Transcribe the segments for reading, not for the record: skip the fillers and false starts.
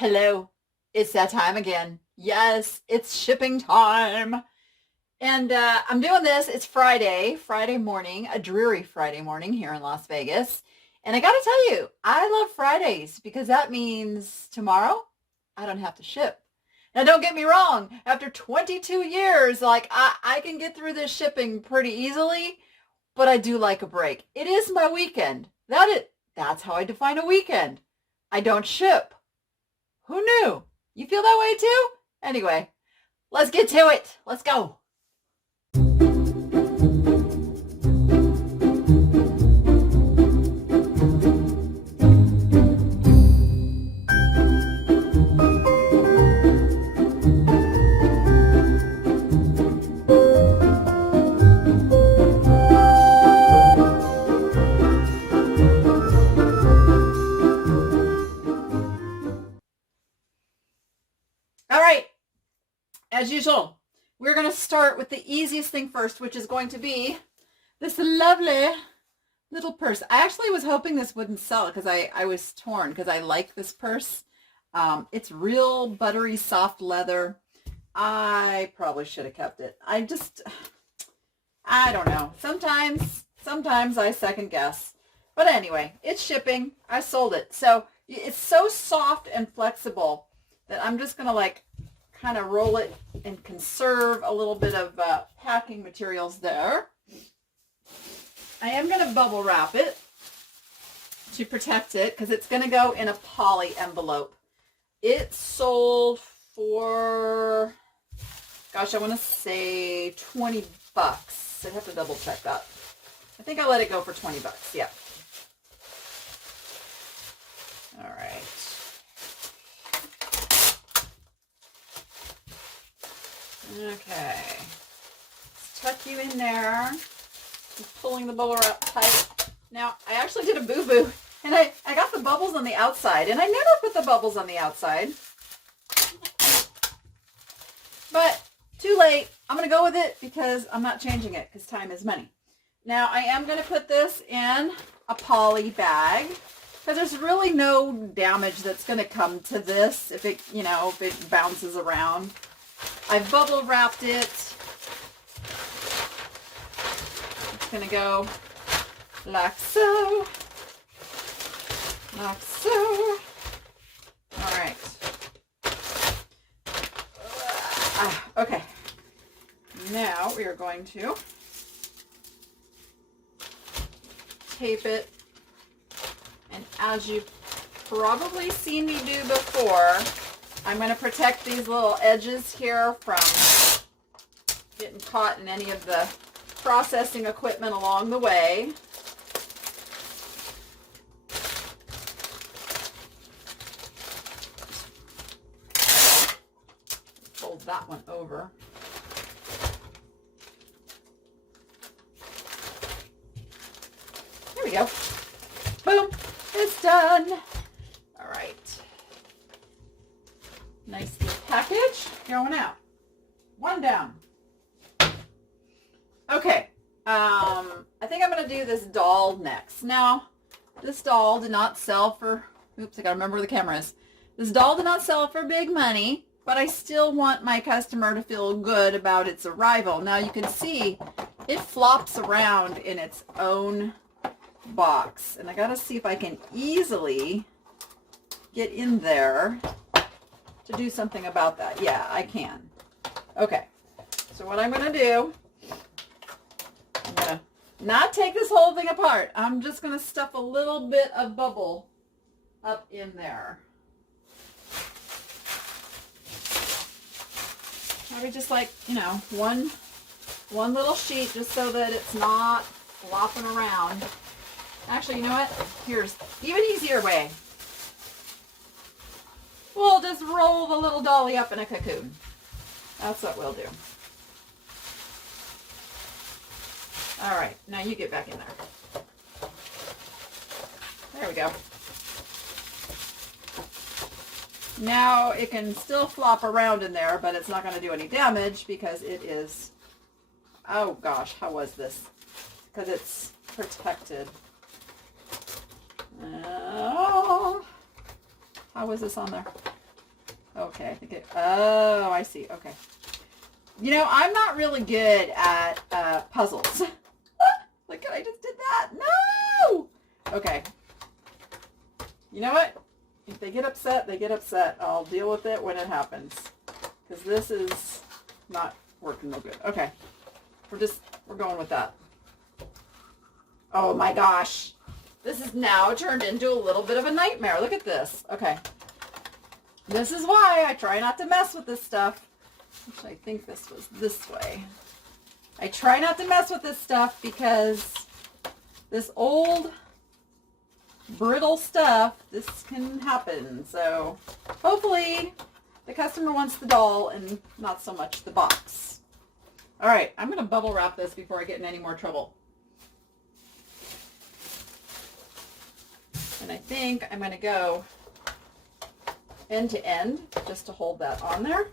Hello, it's that time again. Yes, it's shipping time. And I'm doing this. It's Friday morning, a dreary Friday morning here in Las Vegas. And I got to tell you, I love Fridays because that means tomorrow I don't have to ship. Now, don't get me wrong. After 22 years, I can get through this shipping pretty easily, but I do like a break. It is my weekend. That's how I define a weekend. I don't ship. Who knew? You feel that way too? Anyway, let's get to it. Let's go. All right. As usual, we're going to start with the easiest thing first, which is going to be this lovely little purse. I actually was hoping this wouldn't sell because I was torn because I like this purse. It's real buttery, soft leather. I probably should have kept it. I don't know. Sometimes I second guess. But anyway, it's shipping. I sold it. So it's so soft and flexible that I'm just going to kind of roll it and conserve a little bit of packing materials there. I am going to bubble wrap it to protect it because it's going to go in a poly envelope. It sold for, gosh, I want to say $20. I'd have to double check that. I think I let it go for $20. Yeah. All right. Okay. Let's tuck you in there. Just pulling the bubble wrap tight. Now, I actually did a boo-boo, and I got the bubbles on the outside, and I never put the bubbles on the outside. But too late. I'm going to go with it because I'm not changing it because time is money. Now, I am going to put this in a poly bag because there's really no damage that's going to come to this if it bounces around. I've bubble wrapped it. It's going to go like so. Like so. All right. Okay. Now we are going to tape it. And as you've probably seen me do before, I'm going to protect these little edges here from getting caught in any of the processing equipment along the way. Fold that one over. There we go. Boom. It's done. All right. Nice little package going out. One down. Okay. I think I'm going to do this doll next. Now, this doll did not sell for, oops, I got to remember where the camera is. This doll did not sell for big money, but I still want my customer to feel good about its arrival. Now, you can see it flops around in its own box. And I got to see if I can easily get in there to do something about that. Yeah, I can. Okay, so what I'm going to do, I'm going to not take this whole thing apart. I'm just going to stuff a little bit of bubble up in there. Maybe just one little sheet just so that it's not flopping around. Actually, you know what? Here's even easier way. We'll just roll the little dolly up in a cocoon. That's what we'll do. All right, now you get back in there. There we go. Now it can still flop around in there, but it's not going to do any damage because it is, oh gosh, how was this? Because it's protected. Oh, how was this on there? Okay, I think it, oh, I see. Okay. You know, I'm not really good at puzzles. Look, I just did that. No! Okay. You know what? If they get upset, they get upset. I'll deal with it when it happens. Because this is not working real good. Okay. We're going with that. Oh my gosh. This is now turned into a little bit of a nightmare. Look at this. Okay. This is why I try not to mess with this stuff. Which I think this was this way. I try not to mess with this stuff because this old brittle stuff, this can happen. So hopefully the customer wants the doll and not so much the box. All right, I'm going to bubble wrap this before I get in any more trouble. And I think I'm going to go end to end just to hold that on there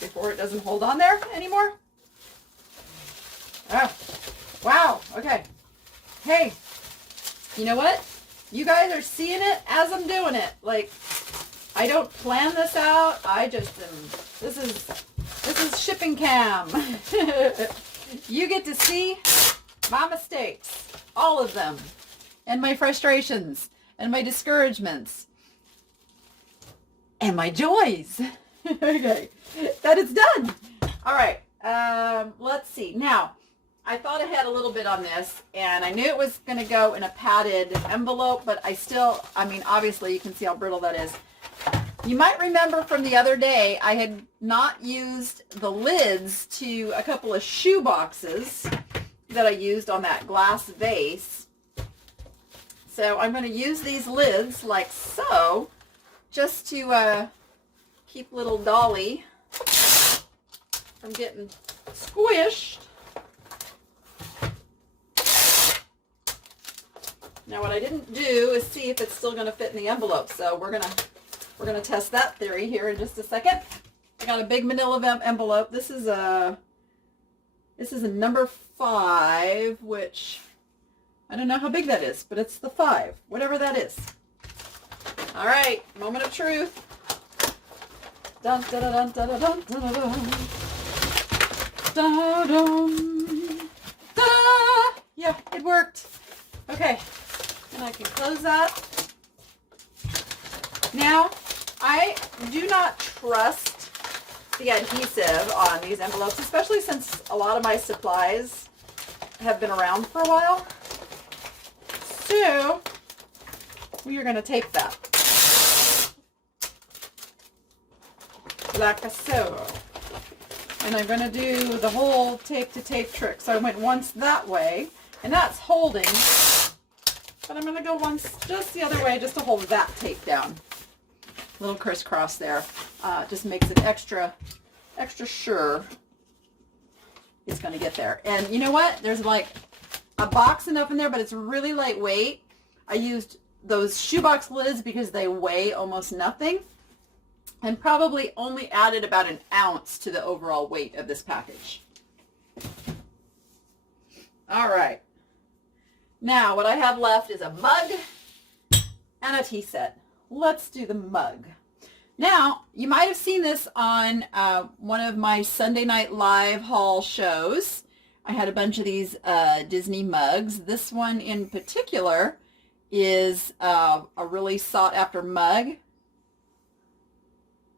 before it doesn't hold on there anymore. Oh, wow. Okay. Hey, you know what? You guys are seeing it as I'm doing it. Like, I don't plan this out. I just am, this is shipping cam. You get to see my mistakes, all of them, and my frustrations, and my discouragements, and my joys. Okay, that is done. All right, let's see. Now, I thought ahead a little bit on this, and I knew it was going to go in a padded envelope, but I mean, obviously you can see how brittle that is. You might remember from the other day, I had not used the lids to a couple of shoe boxes that I used on that glass vase. So I'm going to use these lids like so, just to keep little Dolly from getting squished. Now what I didn't do is see if it's still going to fit in the envelope. So we're gonna test that theory here in just a second. I got a big manila envelope. This is a number 5, which I don't know how big that is, but it's the 5, whatever that is. All right, moment of truth. Dun dun dun dun dun dun dun dun. Dun dun. Ta-da! Yeah, it worked. Okay, and I can close that. Now, I do not trust the adhesive on these envelopes, especially since a lot of my supplies have been around for a while. So, we are going to tape that. Like so. And I'm going to do the whole tape to tape trick. So I went once that way, and that's holding. But I'm going to go once just the other way just to hold that tape down. Little crisscross there. Just makes it extra sure it's going to get there. And you know what? There's like a box enough in there, but it's really lightweight. I used those shoebox lids because they weigh almost nothing, and probably only added about an ounce to the overall weight of this package. All right. Now what I have left is a mug and a tea set. Let's do the mug. Now, you might have seen this on one of my Sunday Night Live haul shows. I had a bunch of these Disney mugs. This one in particular is a really sought after mug.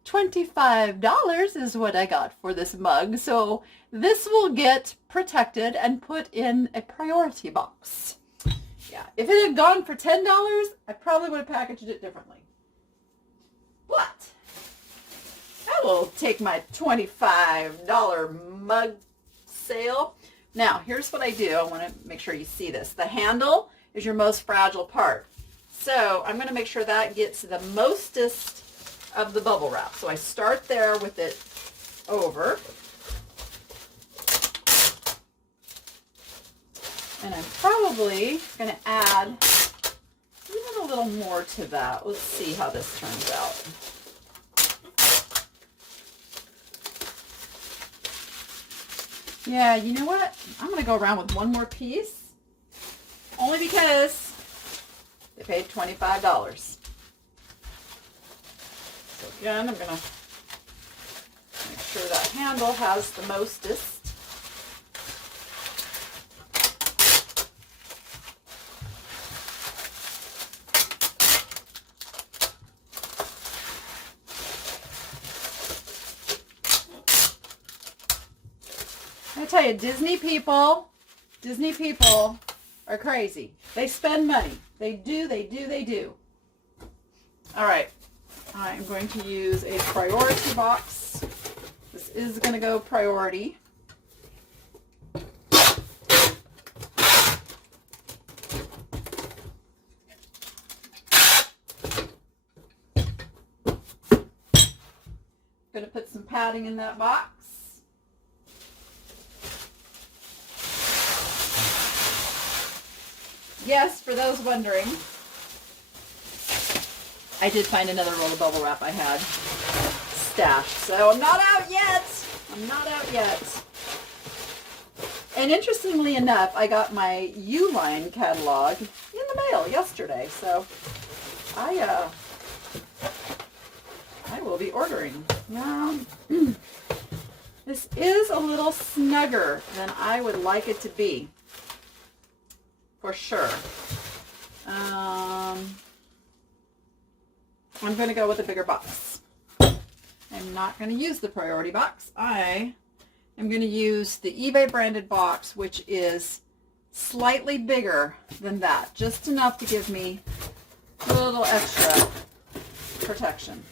$25 is what I got for this mug. So this will get protected and put in a priority box. Yeah, if it had gone for $10, I probably would have packaged it differently. But I will take my $25 mug sale. Now, here's what I do. I want to make sure you see this. The handle is your most fragile part. So I'm going to make sure that gets the mostest of the bubble wrap. So I start there with it over. And I'm probably going to add even a little more to that. Let's see how this turns out. Yeah, you know what? I'm going to go around with one more piece. Only because they paid $25. So again, I'm going to make sure that handle has the mostest. I tell you, Disney people are crazy. They spend money. They do. All right. I'm going to use a priority box. This is going to go priority. Going to put some padding in that box. Yes, for those wondering, I did find another roll of bubble wrap I had stashed. So I'm not out yet. And interestingly enough, I got my Uline catalog in the mail yesterday. So I will be ordering. Yeah. This is a little snugger than I would like it to be. For sure. I'm going to go with a bigger box. I'm not going to use the priority box. I am going to use the eBay branded box, which is slightly bigger than that. Just enough to give me a little extra protection.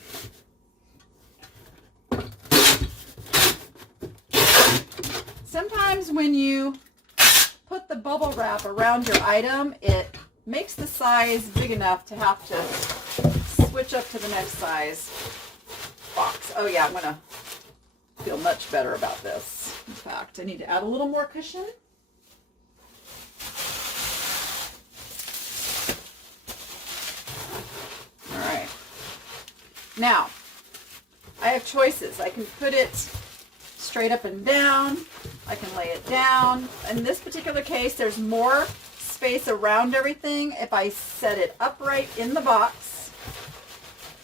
Sometimes when you put the bubble wrap around your item, it makes the size big enough to have to switch up to the next size box. Oh yeah, I'm going to feel much better about this. In fact, I need to add a little more cushion. All right. Now, I have choices. I can put it straight up and down. I can lay it down. In this particular case, there's more space around everything. If I set it upright in the box,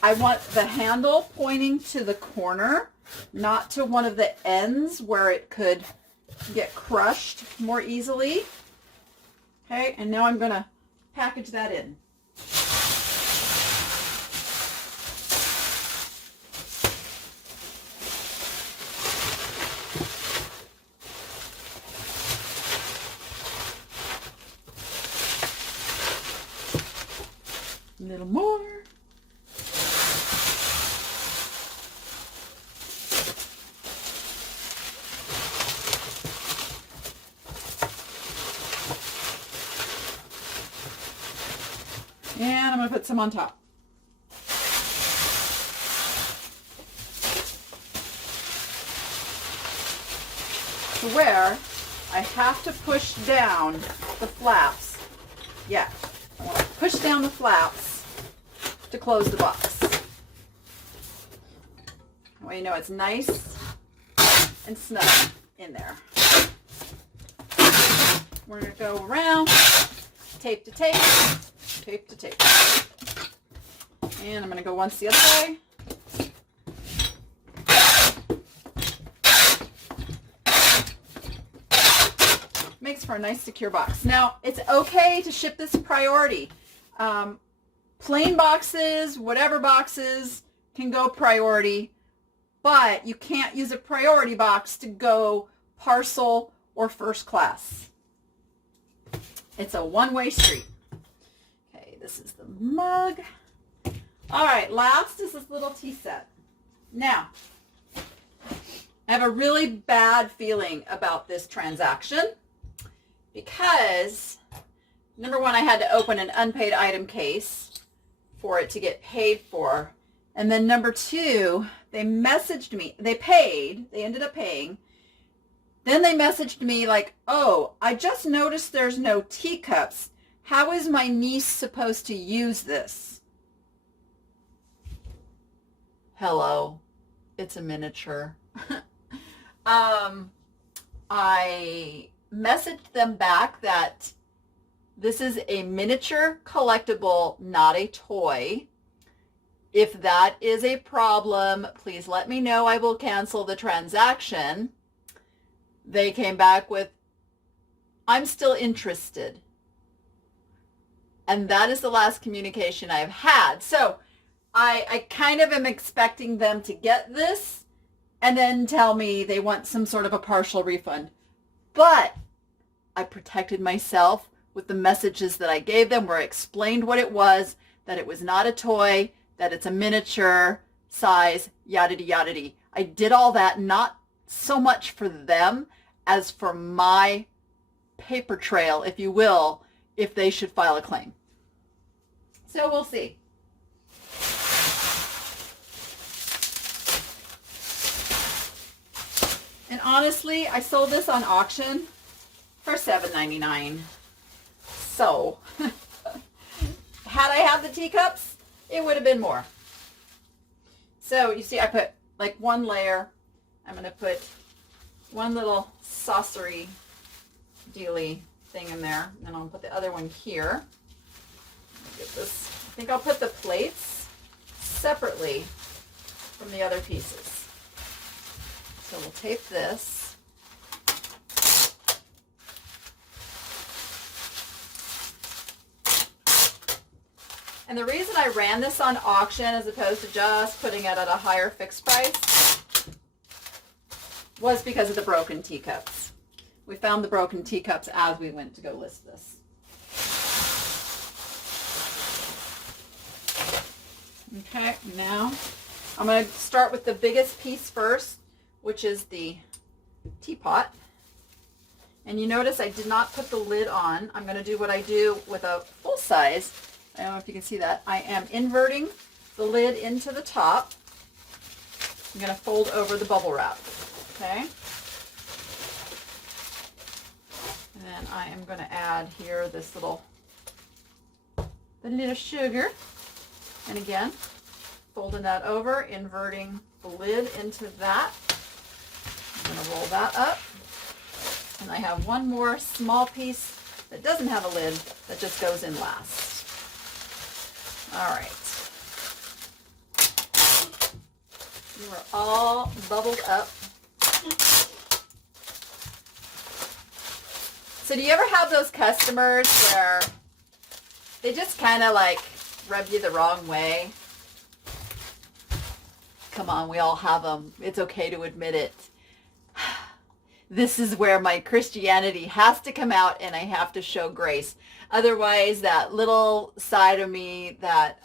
I want the handle pointing to the corner, not to one of the ends where it could get crushed more easily. Okay, and now I'm going to package that in. A little more. And I'm going to put some on top. To where I have to push down the flaps. Yeah, I want to push down the flaps to close the box. That way you know it's nice and snug in there. We're going to go around, tape to tape, tape to tape. And I'm going to go once the other way. Makes for a nice secure box. Now, it's okay to ship this priority. Plain boxes, whatever boxes can go priority, but you can't use a priority box to go parcel or first class. It's a one-way street. Okay, this is the mug. All right, last is this little tea set. Now, I have a really bad feeling about this transaction because, number one, I had to open an unpaid item case for it to get paid for. And then number two, they messaged me. They paid. They ended up paying. Then they messaged me like, oh, I just noticed there's no teacups. How is my niece supposed to use this? Hello. It's a miniature. I messaged them back that this is a miniature collectible, not a toy. If that is a problem, please let me know. I will cancel the transaction. They came back with, I'm still interested. And that is the last communication I've had. So I kind of am expecting them to get this and then tell me they want some sort of a partial refund. But I protected myself with the messages that I gave them where I explained what it was, that it was not a toy, that it's a miniature size, yada yada. I did all that not so much for them as for my paper trail, if you will, if they should file a claim. So we'll see. And honestly, I sold this on auction for $7.99. So, had I had the teacups, it would have been more. So, you see, I put like one layer. I'm going to put one little saucery dealy thing in there. And I'll put the other one here. Get this. I think I'll put the plates separately from the other pieces. So we'll tape this. And the reason I ran this on auction as opposed to just putting it at a higher fixed price was because of the broken teacups. We found the broken teacups as we went to go list this. Okay, now I'm going to start with the biggest piece first, which is the teapot. And you notice I did not put the lid on. I'm going to do what I do with a full size. I don't know if you can see that. I am inverting the lid into the top. I'm going to fold over the bubble wrap. Okay. And then I am going to add here this the little sugar. And again, folding that over, inverting the lid into that. I'm going to roll that up. And I have one more small piece that doesn't have a lid that just goes in last. All right. You are all bubbled up. So do you ever have those customers where they just kind of like rub you the wrong way? Come on, we all have them. It's okay to admit it. This is where my Christianity has to come out and I have to show grace. Otherwise, that little side of me that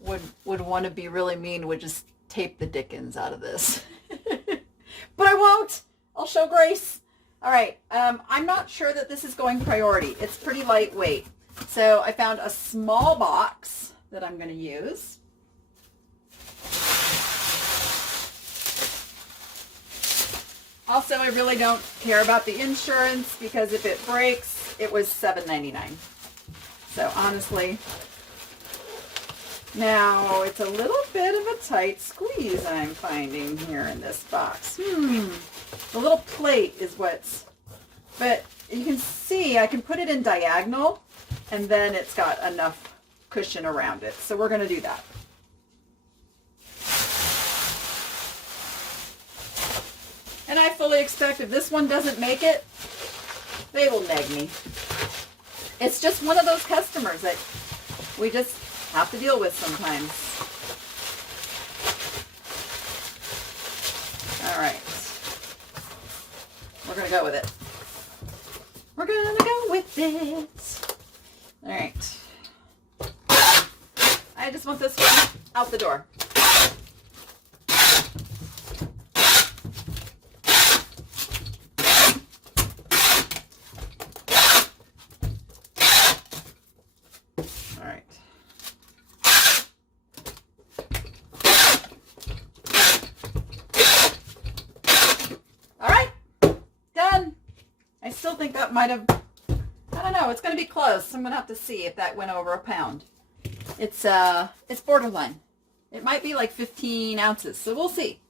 would want to be really mean would just tape the dickens out of this. But I won't. I'll show grace. All right. I'm not sure that this is going priority. It's pretty lightweight. So I found a small box that I'm going to use. Also, I really don't care about the insurance because if it breaks, it was $7.99. So honestly, now it's a little bit of a tight squeeze I'm finding here in this box. The little plate is what's, but you can see I can put it in diagonal and then it's got enough cushion around it. So we're going to do that. And I fully expect if this one doesn't make it, they will nag me. It's just one of those customers that we just have to deal with sometimes. All right. We're going to go with it. We're going to go with it. All right. I just want this one out the door. Might have, I don't know, it's going to be close. I'm going to have to see if that went over a pound. It's borderline. It might be like 15 ounces, so we'll see.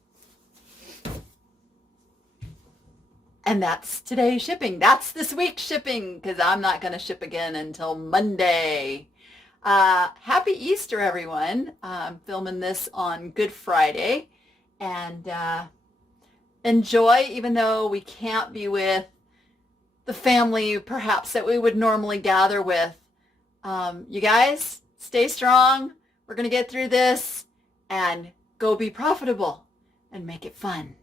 And that's today's shipping. That's this week's shipping because I'm not going to ship again until Monday. Happy Easter, everyone. I'm filming this on Good Friday, and enjoy, even though we can't be with the family perhaps that we would normally gather with. You guys, stay strong. We're going to get through this and go be profitable and make it fun.